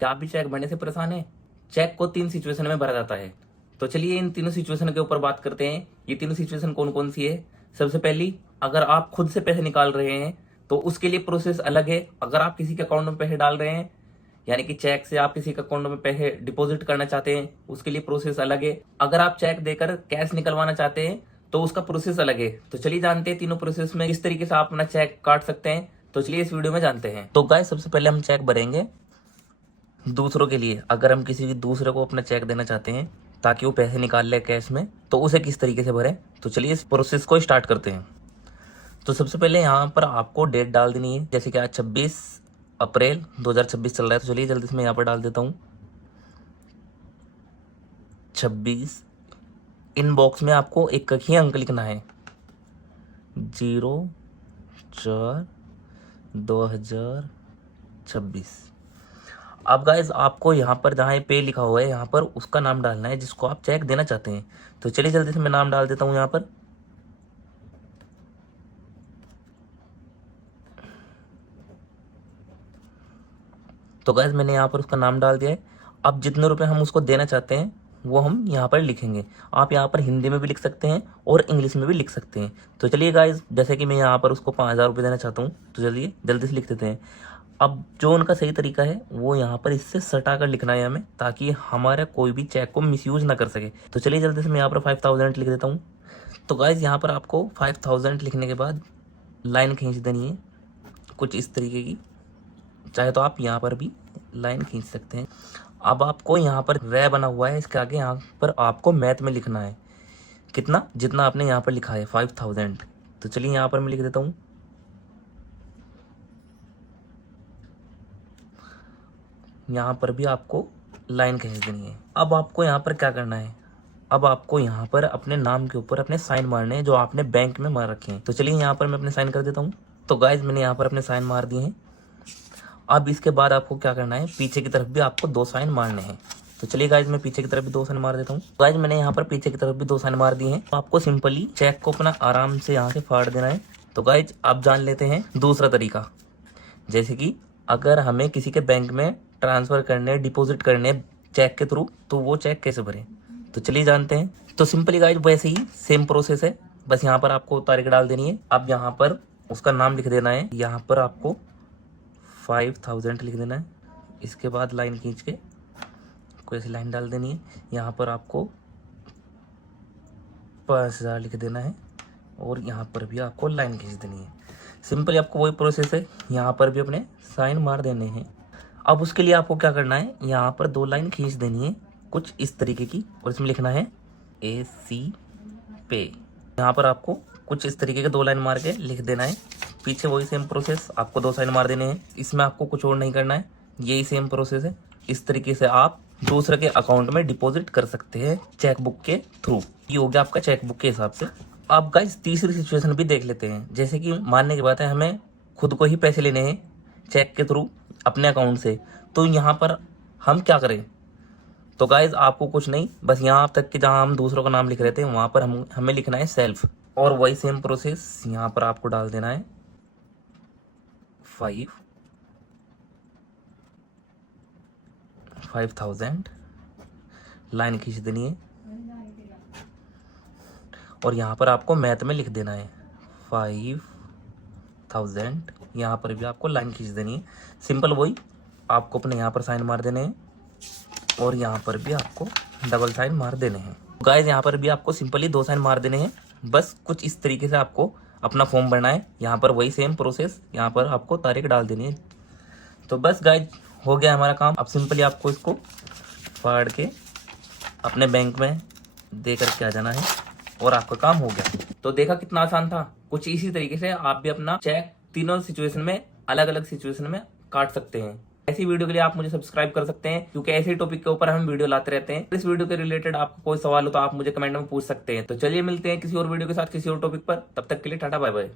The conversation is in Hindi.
क्या आप भी चेक भरने से परेशान है? चेक को 3 सिचुएशन में भरा जाता है। तो चलिए इन तीनों सिचुएशन के ऊपर बात करते हैं। ये तीनों सिचुएशन कौन कौन सी है? सबसे पहली, अगर आप खुद से पैसे निकाल रहे हैं तो उसके लिए प्रोसेस अलग है। अगर आप किसी के अकाउंट में पैसे डाल रहे हैं, यानी कि चेक से आप किसी के अकाउंट में पैसे डिपॉजिट करना चाहते हैं, उसके लिए प्रोसेस अलग है। अगर आप चेक देकर कैश निकलवाना चाहते हैं तो उसका प्रोसेस अलग है। तो चलिए जानते हैं तीनों प्रोसेस में किस तरीके से आप अपना चेक काट सकते हैं। तो चलिए इस वीडियो में जानते हैं। तो गाइस, सबसे पहले हम चेक भरेंगे दूसरों के लिए। अगर हम किसी दूसरे को अपना चेक देना चाहते हैं ताकि वो पैसे निकाल ले कैश में, तो उसे किस तरीके से भरें। तो चलिए इस प्रोसेस को स्टार्ट करते हैं। तो सबसे पहले यहाँ पर आपको डेट डाल देनी है, जैसे कि आज 26 अप्रैल 2026 चल रहा है। तो चलिए जल्दी से मैं यहाँ पर डाल देता हूँ 26। इन बॉक्स में आपको एक ही अंक लिखना है, 04/2026। अब गाइज आपको यहाँ पर जहाँ ये पे लिखा हुआ है, यहाँ पर उसका नाम डालना है जिसको आप चेक देना चाहते हैं। तो चलिए जल्दी से मैं नाम डाल देता हूँ यहाँ पर। तो गाइज मैंने यहाँ पर उसका नाम डाल दिया है। अब जितने रुपए हम उसको देना चाहते हैं वो हम यहाँ पर लिखेंगे। आप यहाँ पर हिंदी में भी लिख सकते हैं और इंग्लिश में भी लिख सकते हैं। तो चलिए गाइज, जैसे कि मैं यहाँ पर उसको 5,000 रुपये देना चाहता हूँ, तो चलिए जल्दी से लिख देते हैं। अब जो उनका सही तरीका है वो यहाँ पर इससे सटा कर लिखना है हमें, ताकि हमारा कोई भी चेक को मिसयूज ना कर सके। तो चलिए जल्दी से मैं यहाँ पर 5,000 लिख देता हूँ। तो गाइज यहाँ पर आपको 5,000 लिखने के बाद लाइन खींच देनी है कुछ इस तरीके की। चाहे तो आप यहाँ पर भी लाइन खींच सकते हैं। अब आपको यहाँ पर रे बना हुआ है, इसके आगे यहाँ पर आपको मैथ में लिखना है कितना, जितना आपने यहाँ पर लिखा है 5,000। तो चलिए यहाँ पर मैं लिख देता हूँ। यहाँ पर भी आपको लाइन खींच देनी है। अब आपको यहाँ पर क्या करना है, अब आपको यहाँ पर अपने नाम के ऊपर अपने साइन मारने हैं जो आपने बैंक में मार रखे हैं। तो चलिए यहाँ पर मैं अपने साइन कर देता हूँ। तो गाइज मैंने यहाँ पर अपने साइन मार दिए हैं। अब इसके बाद आपको क्या करना है, पीछे की तरफ भी आपको 2 साइन मारने हैं। तो चलिए गाइज मैं पीछे की तरफ भी 2 साइन मार देता हूँ। गाइज मैंने यहाँ पर पीछे की तरफ भी 2 साइन मार दिए हैं। आपको सिंपली चेक को अपना आराम से यहाँ से फाड़ देना है। तो गाइज आप जान लेते हैं दूसरा तरीका, जैसे कि अगर हमें किसी के बैंक में ट्रांसफर करने, डिपॉजिट करने चेक के थ्रू, तो वो चेक कैसे भरें। तो चलिए जानते हैं। तो सिंपली गाइज वैसे ही सेम प्रोसेस है, बस यहाँ पर आपको तारीख डाल देनी है। अब यहाँ पर उसका नाम लिख देना है, यहाँ पर आपको 5,000 लिख देना है। इसके बाद लाइन खींच के कोई ऐसी लाइन डाल देनी है। यहाँ पर आपको 5,000 लिख देना है और यहाँ पर भी आपको लाइन खींच देनी है। सिंपली आपको वही प्रोसेस है, यहाँ पर भी अपने साइन मार देने हैं। अब उसके लिए आपको क्या करना है, यहाँ पर 2 लाइन खींच देनी है कुछ इस तरीके की, और इसमें लिखना है AC पे। यहाँ पर आपको कुछ इस तरीके के 2 लाइन मार के लिख देना है। पीछे वही सेम प्रोसेस, आपको 2 साइन मार देने हैं। इसमें आपको कुछ और नहीं करना है, यही सेम प्रोसेस है। इस तरीके से आप दूसरे के अकाउंट में डिपॉजिट कर सकते हैं चेकबुक के थ्रू। ये हो गया आपका चेकबुक के हिसाब से। अब गाइस तीसरी सिचुएशन भी देख लेते हैं, जैसे कि मानने की बात है हमें खुद को ही पैसे लेने हैं चेक के थ्रू अपने अकाउंट से। तो यहाँ पर हम क्या करें। तो गाइज आपको कुछ नहीं, बस यहाँ तक कि जहाँ हम दूसरों का नाम लिख रहे थे वहाँ पर हमें लिखना है सेल्फ, और वही सेम प्रोसेस यहाँ पर आपको डाल देना है 5,000, लाइन खींच देनी है और यहाँ पर आपको मैथ में लिख देना है 5,000। यहाँ पर भी आपको लाइन खींच देनी है। सिंपल वही, आपको अपने यहाँ पर साइन मार देने हैं और यहाँ पर भी आपको डबल साइन मार देने हैं। गाइस यहाँ पर भी आपको सिंपली 2 साइन मार देने हैं। बस कुछ इस तरीके से आपको अपना फॉर्म भरना है। यहाँ पर वही सेम प्रोसेस, यहाँ पर आपको तारीख डाल देनी है। तो बस गाइस हो गया हमारा काम। अब सिंपली आपको इसको फाड़ के अपने बैंक में दे करके आ जाना है और आपका काम हो गया। तो देखा कितना आसान था। कुछ इसी तरीके से आप भी अपना चेक तीनों सिचुएशन में, अलग अलग सिचुएशन में काट सकते हैं। ऐसी वीडियो के लिए आप मुझे सब्सक्राइब कर सकते हैं, क्योंकि ऐसे टॉपिक के ऊपर हम वीडियो लाते रहते हैं। इस वीडियो के रिलेटेड आपको कोई सवाल हो तो आप मुझे कमेंट में पूछ सकते हैं। तो चलिए मिलते हैं किसी और वीडियो के साथ, किसी और टॉपिक पर। तब तक के लिए टाटा बाय बाय।